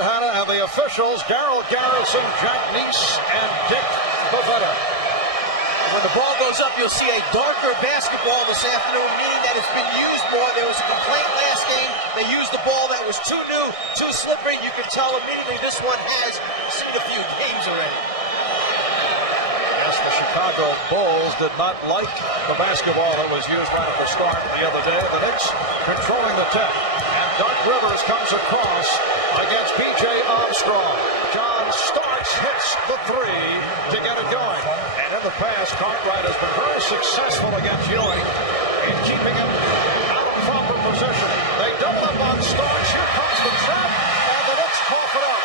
Hannah and the officials, Darrell Garrison, Jack Neese, and Dick Bavetta. When the ball goes up, you'll see a darker basketball this afternoon, meaning that it's been used more. There was a complaint last game. They used the ball that was too new, too slippery. You can tell immediately this one has seen a few games already. Yes, the Chicago Bulls did not like the basketball that was used right at the start the other day. The Knicks controlling the tip. And Doug Rivers comes across against P.J. Armstrong. John Starks hits the three to get it going. And in the past, Cartwright has been very successful against Ewing in keeping him out of proper position. They double up on Starks. Here comes the trap, and the Knicks cough it up.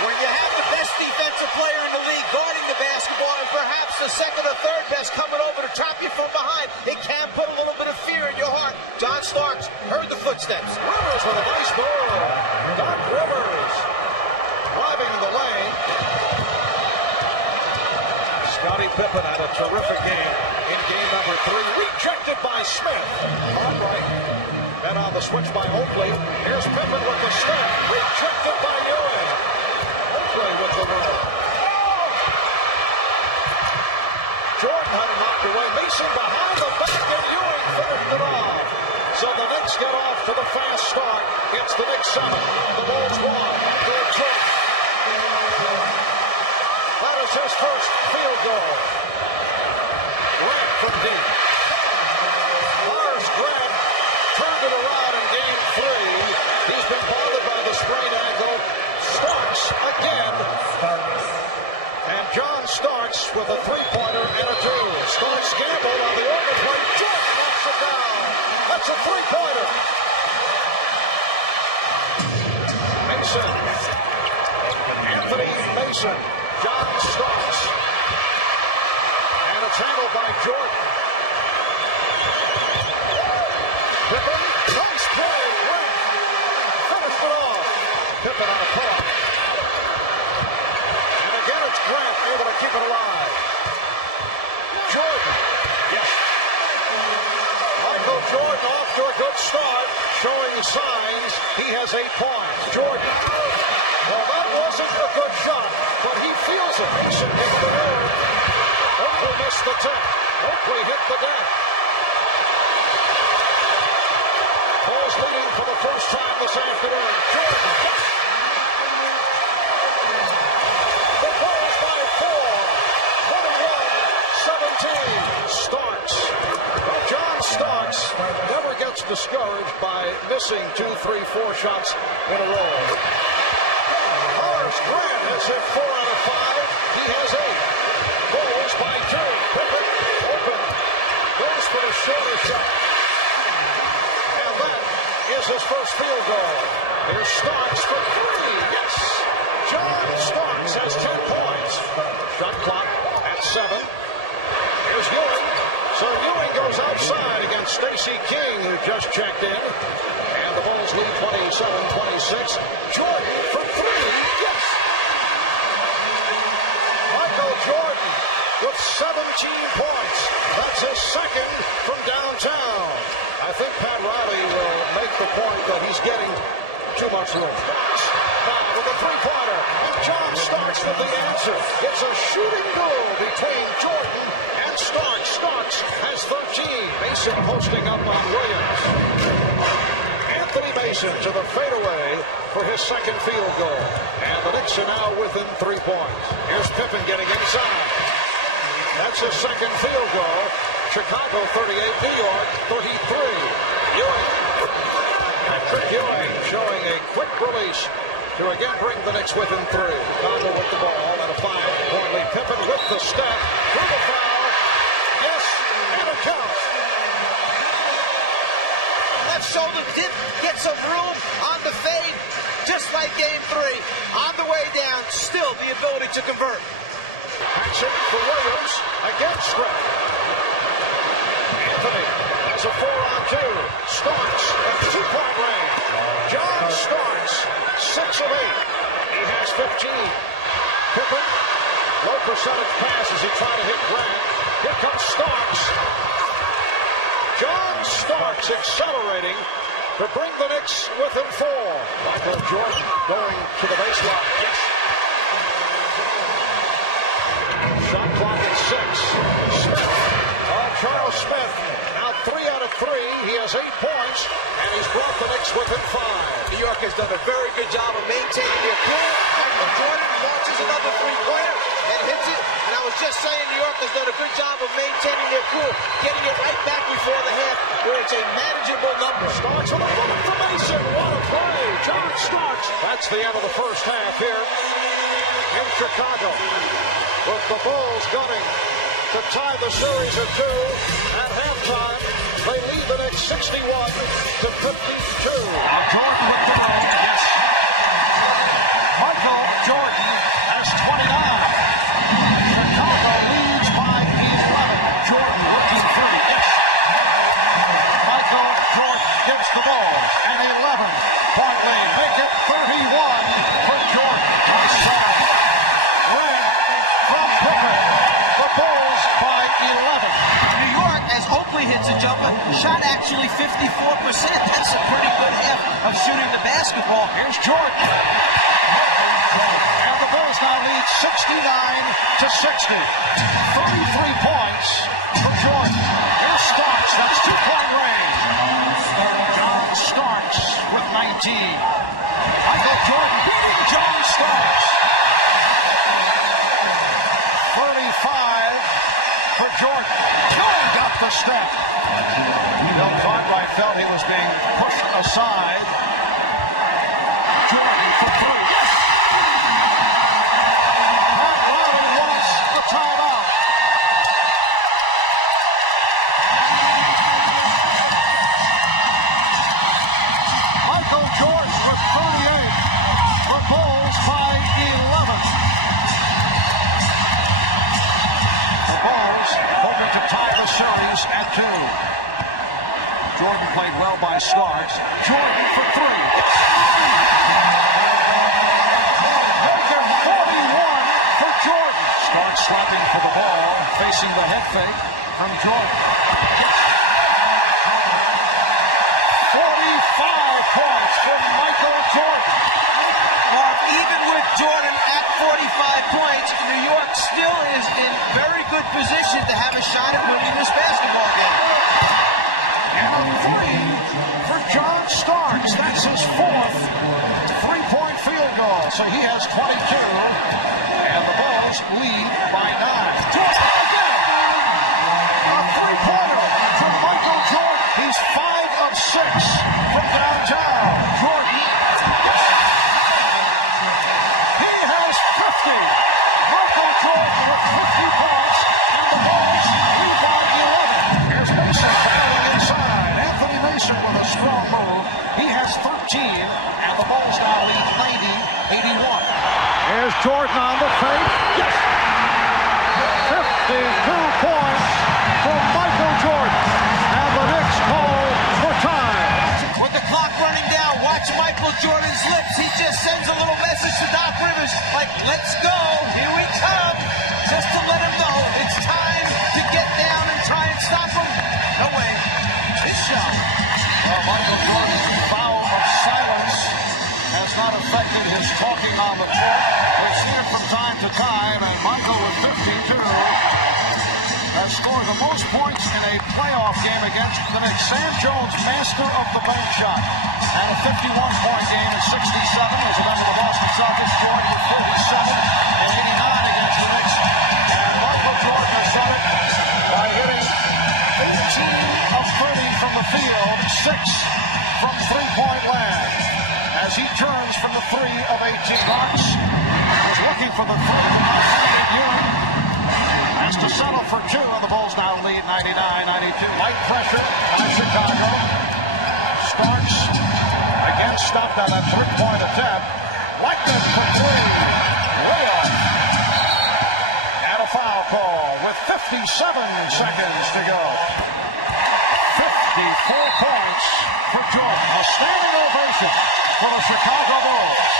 When you have the best defensive player in the league guarding the basketball and perhaps the second or third best coming over to trap you from behind, it can put a little bit of fear in your heart. John Starks heard the footsteps. Rivers with a nice move. Doc Rivers driving the lane. Scottie Pippen had a terrific game in game number 3. Rejected by Smith. Cartwright. Then on the switch by Oakley. Here's Pippen with the step. Rejected by Ewing. Oakley with the move. Jordan had it knocked away. Mason behind the back, and Ewing finished it off. So the Knicks get off to the fast start. It's the Knicks 7. The Bulls 1. They're 2. That is his first field goal. Grant from deep. Lars Grant turned it around in game 3. He's been bothered by the sprained ankle. Starks again. And John Starks with a three-pointer and a 2. Starks gambled on the overplay. Jordan knocks it down. That's a three-pointer. Mason. Anthony Mason. John Starks. And it's handled by Jordan. Pippen. Nice play. Finished it off. Pippen on a pull-up. And again it's Grant able to keep it alive. Jordan. Yes. Michael Jordan off to a good start, showing signs he has 8 points. Jordan. Well, that wasn't a good shot, but he feels it. Mason hit the air. Oakley missed the tip. Oakley hit the deck. Bulls leading for the first time this afternoon. Jordan. The Bulls by 4. 41-17. Starks. Well, John Starks never gets discouraged by missing 2, 3, 4 shots in a row. Lars Grant has hit 4 out of 5. He has 8. Bulls by 2. Pippen open. Goes for a shorter shot. And that is his first field goal. Here's Starks for 3. Yes. John Starks has 10 points. Shot clock at 7. Here's Ewing. So Ewing goes outside against Stacey King, who just checked in. And the Bulls lead 27-26. Jordan from 3. Yes. Michael Jordan with 17 points. That's his second from downtown. I think Pat Riley will make the point that he's getting too much room. Now with a three-pointer. And John Starks with the answer. It's a shooting duel between Jordan and Starks. Starks has 13. Mason posting up on Williams. Anthony Mason to the fadeaway for his second field goal. And the Knicks are now within 3 points. Here's Pippen getting inside. That's his second field goal. Chicago 38, New York 33. Ewing. Patrick Ewing showing a quick release to again bring the Knicks within 3. Chicago with the ball and a 5-point lead. Pippen with the step. With the foul. Yes, and it counts. Left shoulder did get some room on the fade, just like game 3. On the way down, still the ability to convert. Action for Williams against Strick. Anthony has a 4-on-2. Starks at the 2-point range. John Starks, 6 of 8. He has 15. Pippen, low percentage pass as he tried to hit Grant. Here comes Starks. John Starks accelerating to bring the Knicks within 4. Michael Jordan going to the baseline. Yes. Shot clock at 6. Charles Smith now 3 out of 3. He has 8 points, and he's brought the Knicks within 5. New York has done a very good job of maintaining their cool. Michael Jordan launches another three-pointer and hits it. And I was just saying, New York has done a good job of maintaining their cool, getting it right back before the half, where it's a manageable number. Starks with a bullet for Mason. What a play. John Starks. That's the end of the first half here in Chicago, with the Bulls gunning to tie the series at 2. At halftime, they lead the Knicks 61 to 52. Jordan with the run. Yes. Michael Jordan has 29. Chicago leads by 11. Jordan looking for the Knicks. Michael Jordan gets the ball. An 11-point lead. Make it 31 for Jordan. Ray from Pickett. The Bulls by 11. New York, as Oakley hits a jumper, shot actually 54%. That's a pretty good half of shooting the basketball. Here's Jordan. And the Bulls now lead 69 to 60. 33 points for Jordan. Here's Starks. That's 2-point range. John Starks with 19. Michael Jordan. John Starks. 35 for Jordan. Jordan got the step. Bill Cartwright felt he was being pushed aside. Jordan for 3. Pat Riley wants the timeout. Michael Jordan for 38. The Bulls by 11. The Bulls hoping to tie the series at 2. Jordan played well by Starks. Jordan for 3. Make it 41 for Jordan. Starks slapping for the ball, facing the head fake from Jordan. 45 points for Michael Jordan. Even with Jordan at 45 points, New York still is in very good position to have a shot at winning this basketball game. And a 3 for John Starks. That's his 4th 3-point field goal. So he has 22. And the Bulls lead by 9. Jordan again. A 3-pointer from Michael Jordan. He's 5 of 6 from downtown. Jordan. He has 50. Michael Jordan with 50 points. And the Bulls lead by 11. Here's Mason battling inside. Anthony Mason with a strong move. He has 13. And the Bulls now lead 90-81. Here's Jordan on the fake. Yes! 52 points from Michael Jordan. And the Knicks call for time. With the clock running down, watch Michael Jordan's lips. He just sends a little message to Doc Rivers, like, let's go, here we come. Just to let him know it's time to get down and try and stop him. No way. His shot. Well, Michael Jordan's vow of silence has not affected his talking on the court. We've seen it from time to time, and Michael with 52 has scored the most points in a playoff game against the Knicks. Sam Jones, master of the bank shot, and a 51-point game at 67 was a member of the Boston Celtics, scoring 47 and 89 against the Knicks. And Michael Jordan has done it by hitting 18 of 30 from the field, 6 from three-point land. As he turns from the 3 of 18. Starks is looking for the 3. Ewing has to settle for 2, and the Bulls now lead 99-92. Light pressure on Chicago. Starks again stopped on that 3-point attempt. Lightning for 3. Way off. And a foul call with 57 seconds to go. 54 points for Jordan. A standing ovation for the Chicago Bulls,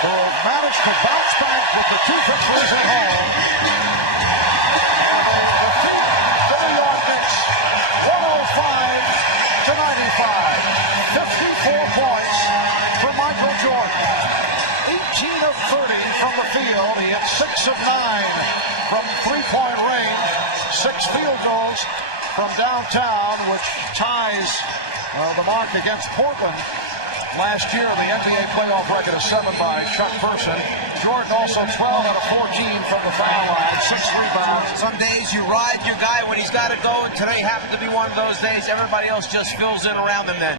who managed to bounce back with the 2 victories at home. Defeat the New York Knicks Knicks. 105-95. 54 points for Michael Jordan. 18 of 30 from the field. He hit 6 of 9 from three-point range. 6 field goals from downtown, which ties the mark against Portland. Last year, the NBA playoff record is 7 by Chuck Person. Jordan also 12 out of 14 from the foul line, 6 rebounds. Some days you ride your guy when he's got to go, and today happened to be one of those days. Everybody else just fills in around him then.